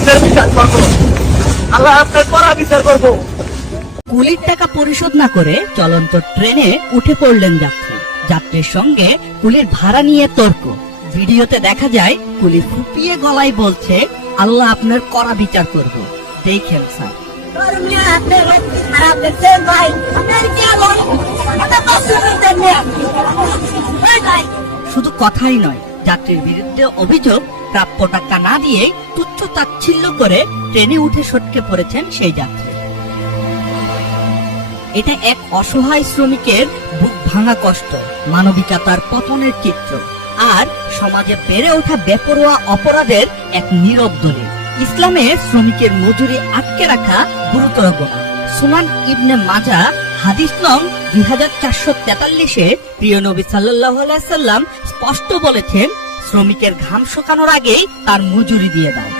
আপনার বিচার করব। আল্লাহ আপনার করা বিচার করব। কুলির টাকা পরিশোধ না করে চলন্ত ট্রেনে উঠে পড়লেন যাত্রী। যাত্রীর সঙ্গে কুলির ভাড়া নিয়ে তর্ক। ভিডিওতে দেখা যায় কুলি ফুপিয়ে গলায় বলছে আল্লাহ আপনার কড়া বিচার করব। দেখেন স্যার। শুধু কথাই নয় যাত্রীর বিরুদ্ধে অভিযোগ প্রাপ্য টাকা না দিয়ে তুচ্ছ তাচ্ছিল্য করে ট্রেনে উঠে সটকে পড়েছেন সেই যাত্রী। এটা এক অসহায় শ্রমিকের বুক ভাঙা কষ্ট, মানবিকতার পতনের চিত্র আর সমাজে বেড়ে ওঠা বেপরোয়া অপরাধের এক নীরব দলিল। ইসলামে শ্রমিকের মজুরি আটকে রাখা গুরুতর গুণা সুমান ইবনে মাজা হাদিস নং দুই হাজার চারশো তেতাল্লিশে প্রিয় নবী সাল্লাহ স্পষ্ট বলেছেন, শ্রমিকের ঘাম শুকানোর আগেই তার মজুরি দিয়ে দাও।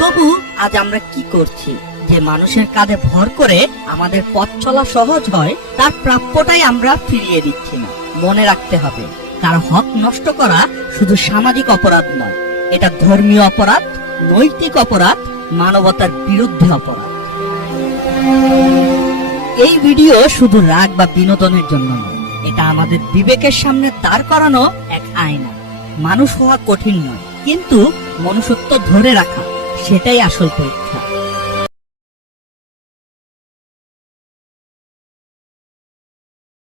তবু আজ আমরা কি করছি? যে মানুষের কাঁধে ভর করে আমাদের পথ চলা সহজ হয়, তার প্রাপ্যটাই আমরা ফিরিয়ে দিচ্ছি না। মনে রাখতে হবে, তার হক নষ্ট করা শুধু সামাজিক অপরাধ নয়, এটা ধর্মীয় অপরাধ, নৈতিক অপরাধ, মানবতার বিরুদ্ধে অপরাধ। এই ভিডিও শুধু রাগ বা বিনোদনের জন্য নয়। এটা আমাদের বিবেকের সামনে দাঁড় করানো এক আয়না। মানুষ হওয়া কঠিন নয়, কিন্তু মনুষ্যত্ব ধরে রাখা, সেটাই আসল পরীক্ষা।